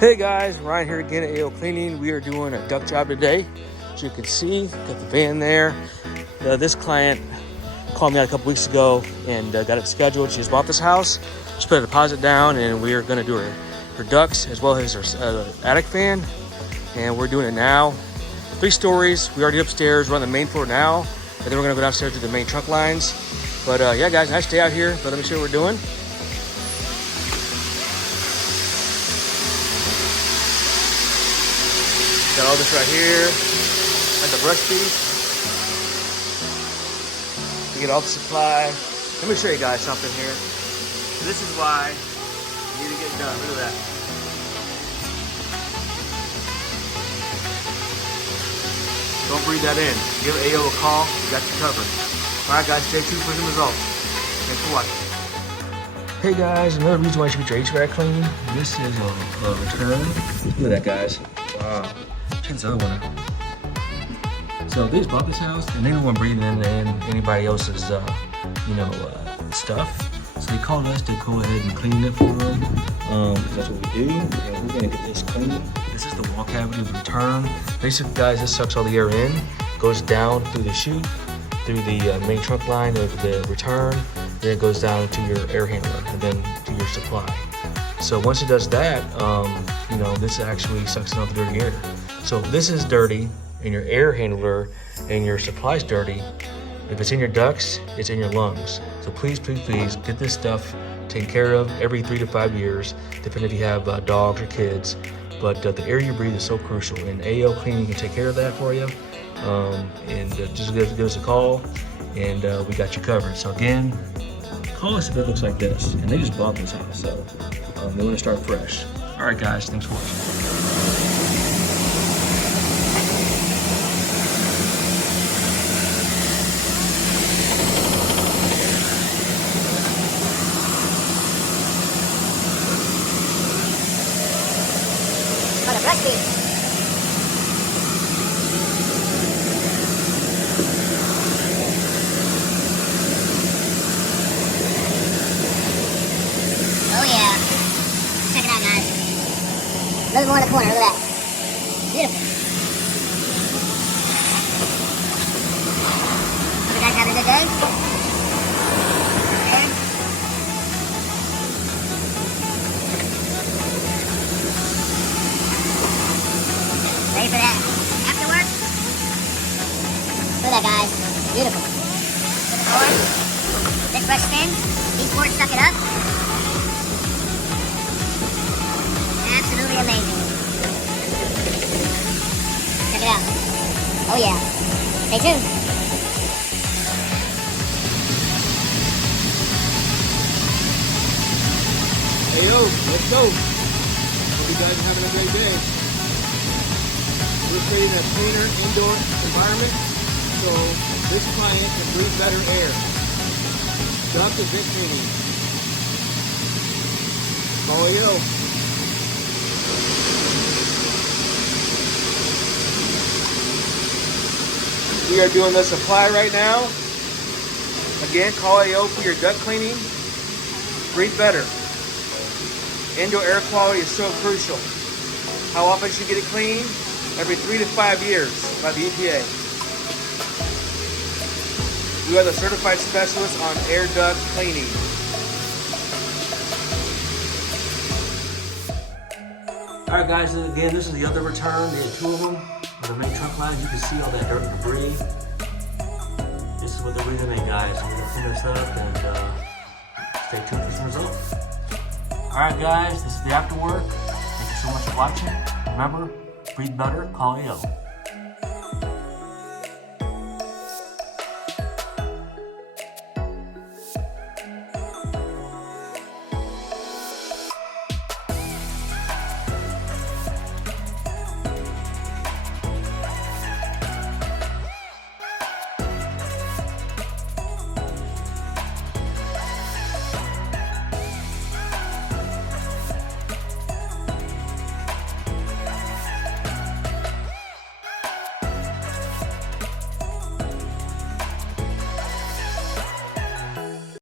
Hey guys, Ryan here again at AO Cleaning. We are doing a duct job today. As you can see, got the van there. This client called me out a couple weeks ago and got it scheduled. She just bought this house. She put a deposit down and we are going to do her ducts as well as her attic fan. And we're doing it now. 3 stories. We already upstairs. We're on the main floor now. And then we're going to go downstairs to the main trunk lines. But yeah guys, nice day out here. But let me show you what we're doing. Got all this right here, like the brush piece. You get all the supply. Let me show you guys something here. This is why you need to get it done. Look at that. Don't breathe that in. Give AO a call. You got you covered. All right, guys. Stay tuned for some results. Thanks for watching. Hey guys, another reason why you should get your HVAC clean. This is a return. Look at that, guys. Wow. Check this other one out. So they just bought this house and they don't want breathing in anybody else's, stuff. So they called us to go ahead and clean it for them. Because that's what we do. And we're gonna get this clean. This is the wall cavity of the return. Basically, guys, this sucks all the air in, goes down through the chute, through the main trunk line of the return, then it goes down to your air handler and then to your supply. So once it does that, this actually sucks out the dirty air. So if this is dirty and your air handler and your supply's dirty, if it's in your ducts, it's in your lungs. So please, please, please get this stuff taken care of every 3 to 5 years, depending if you have dogs or kids. But the air you breathe is so crucial, and AO Cleaning can take care of that for you. Just give us a call, and we got you covered. So again, call us if it looks like this. And they just bought this house, so they want to start fresh. All right, guys, thanks for watching. For the brush piece. Oh yeah. Check it out, guys. Another one in the corner, look at that. Beautiful. Hope you guys having a good day. Okay. Ready for that after work? Look at that, guys. Beautiful. To the board. This brush spins. These boards suck it up. Absolutely amazing. Check it out. Oh yeah. Stay tuned. Hey yo, let's go. Hope you guys are having a great day. We're creating a cleaner indoor environment so this client can breathe better air. Duct is vent cleaning. Call AO. We are doing the supply right now. Again, call AO for your duct cleaning. Breathe better. Indoor air quality is so crucial. How often should you get it cleaned? Every 3 to 5 years by the EPA. We are the certified specialists on air duct cleaning. All right, guys, and again, this is the other return. They had 2 of them on the main trunk line. You can see all that dirt and debris. This is what they're breathing in, guys. We're gonna clean this up and stay tuned for some results. All right, guys, this is the after work. Thank you so much for watching. Remember, breathe better, call AO.